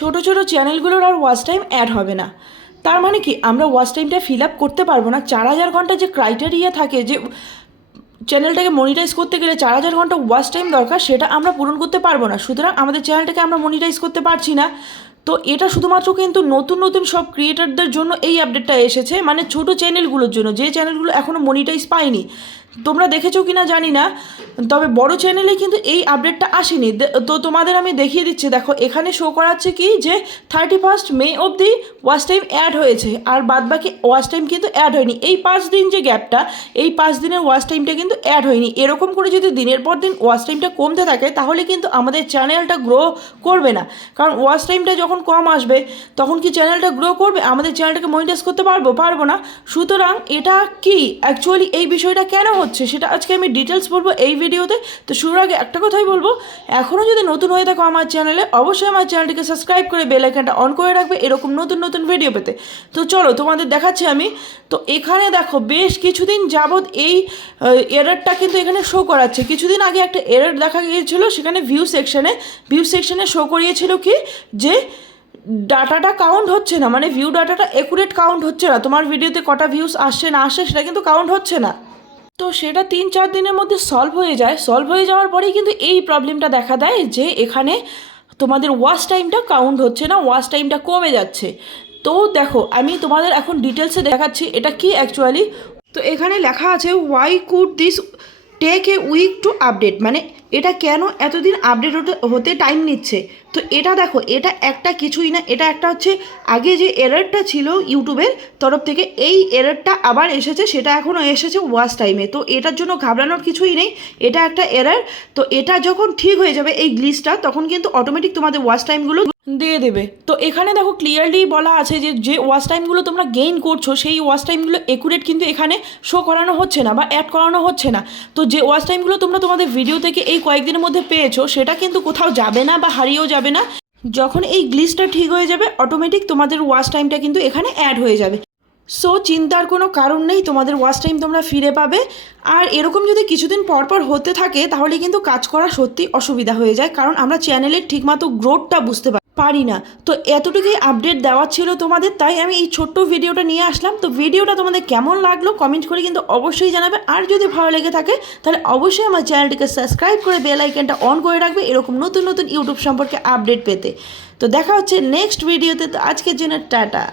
ছোট ছোট চ্যানেলগুলোর আর ওয়াচ টাইম অ্যাড হবে না। তার মানে কি আমরা ওয়াচ টাইমটা ফিল আপ করতে পারবো না। 4000 ঘন্টা যে ক্রাইটেরিয়া থাকে যে চ্যানেলটাকে মনিটাইজ করতে গেলে 4000 ঘন্টা ওয়াচ টাইম দরকার, সেটা আমরা পূরণ করতে পারবো না। সুতরাং আমাদের চ্যানেলটাকে আমরা মনিটাইজ করতে পারছি না। তো এটা শুধুমাত্র কিন্তু নতুন নতুন সব ক্রিয়েটারদের জন্য এই আপডেটটা এসেছে, মানে ছোট চ্যানেলগুলোর জন্য, যে চ্যানেলগুলো এখনও মনিটাইজ পায়নি। তোমরা দেখেছো কি না জানি না, তবে বড় চ্যানেলে কিন্তু এই আপডেটটা আসেনি। তো তোমাদের আমি দেখিয়ে দিচ্ছি, দেখো এখানে শো করাচ্ছে কি যে 31 মে অবধি ওয়াচ টাইম অ্যাড হয়েছে, আর বাদবাকি ওয়াচ টাইম কিন্তু অ্যাড হয়নি। এই 5 দিন যে গ্যাপটা, এই 5 দিনের ওয়াচ টাইমটা কিন্তু অ্যাড হয়নি। এরকম করে যদি দিনের পর দিন ওয়াচ টাইমটা কমতে থাকে তাহলে কিন্তু আমাদের চ্যানেলটা গ্রো করবে না। কারণ ওয়াচ টাইমটা যখন কম আসবে তখন কি চ্যানেলটা গ্রো করবে? আমাদের চ্যানেলটাকে মনিটাইজ করতে পারবো না। সুতরাং এটা কি অ্যাকচুয়ালি এই বিষয়টা কেন হচ্ছে সেটা আজকে আমি ডিটেলস বলবো এই ভিডিওতে। তো শুরুর আগে একটা কথাই বলবো, এখনও যদি নতুন হয়ে থাকো আমার চ্যানেলে, অবশ্যই আমার চ্যানেলটিকে সাবস্ক্রাইব করে বেল আইকনটা অন করে রাখবে এরকম নতুন নতুন ভিডিও পেতে। তো চলো তোমাদের দেখাচ্ছি আমি। তো এখানে দেখো বেশ কিছুদিন যাবৎ এই এররটা কিন্তু এখানে শো করাচ্ছে। কিছুদিন আগে একটা এরর দেখা গিয়েছিল, সেখানে ভিউ সেকশনে শো করিয়েছিল কি যে ডাটাটা কাউন্ট হচ্ছে না, মানে ভিউ ডাটাটা অ্যাকুরেট কাউন্ট হচ্ছে না। তোমার ভিডিওতে কটা ভিউস আসছে না আসছে সেটা কিন্তু কাউন্ট হচ্ছে না। তো সেটা 3-4 দিনের মধ্যে সলভ হয়ে যাওয়ার পরেই কিন্তু এই প্রবলেমটা দেখা দেয় যে এখানে তোমাদের ওয়াচ টাইমটা কাউন্ট হচ্ছে না, ওয়াচ টাইমটা কমে যাচ্ছে। তো দেখো আমি তোমাদের এখন ডিটেলসে দেখাচ্ছি এটা কি অ্যাকচুয়ালি। তো এখানে লেখা আছে why could this take a week to update, মানে এটা কেন এতদিন আপডেট হতে টাইম নিচ্ছে। তো এটা দেখো, এটা একটা কিছুই না, এটা একটা হচ্ছে আগে যে এররটা ছিল ইউটিউবের তরফ থেকে, এই এররটা আবার এসেছে, সেটা এখনও এসেছে ওয়াচ টাইমে। তো এটার জন্য ঘাবড়ানোর কিছুই নেই, এটা একটা এরর। তো এটা যখন ঠিক হয়ে যাবে এই গ্লিচটা, তখন কিন্তু অটোমেটিক তোমাদের ওয়াচ টাইমগুলো দিয়ে দেবে। তো এখানে দেখো ক্লিয়ারলি বলা আছে যে যে ওয়াচ টাইমগুলো তোমরা গেইন করছো সেই ওয়াচ টাইমগুলো একুরেট কিন্তু এখানে শো করানো হচ্ছে না বা অ্যাড করানো হচ্ছে না। তো যে ওয়াচ টাইমগুলো তোমরা তোমাদের ভিডিও থেকে এই কয়েকদিনের মধ্যে পেয়েছো সেটা কিন্তু কোথাও যাবে না বা হারিয়েও যাবে না। যখন এই গ্লিচটা ঠিক হয়ে যাবে অটোমেটিক তোমাদের ওয়াচ টাইমটা কিন্তু এখানে অ্যাড হয়ে যাবে। সো চিন্তার কোনো কারণ নেই, তোমাদের ওয়াচ টাইম তোমরা ফিরে পাবে। আর এরকম যদি কিছুদিন পরপর হতে থাকে তাহলে কিন্তু কাজ করা সত্যি অসুবিধা হয়ে যায়, কারণ আমরা চ্যানেলের ঠিকমতো গ্রোথটা বুঝতে পারি না। তো এতটুকুই আপডেট দেওয়ার ছিল তোমাদের, তাই আমি এই ছোট্ট ভিডিওটা নিয়ে আসলাম। তো ভিডিওটা তোমাদের কেমন লাগলো কমেন্ট করে কিন্তু অবশ্যই জানাবে। আর যদি ভালো লেগে থাকে তাহলে অবশ্যই আমার চ্যানেলটিকে সাবস্ক্রাইব করে বেল আইকনটা অন করে রাখবে এরকম নতুন নতুন ইউটিউব সম্পর্কে আপডেট পেতে। তো দেখা হচ্ছে নেক্সট ভিডিওতে। তো আজকের জন্য টাটা।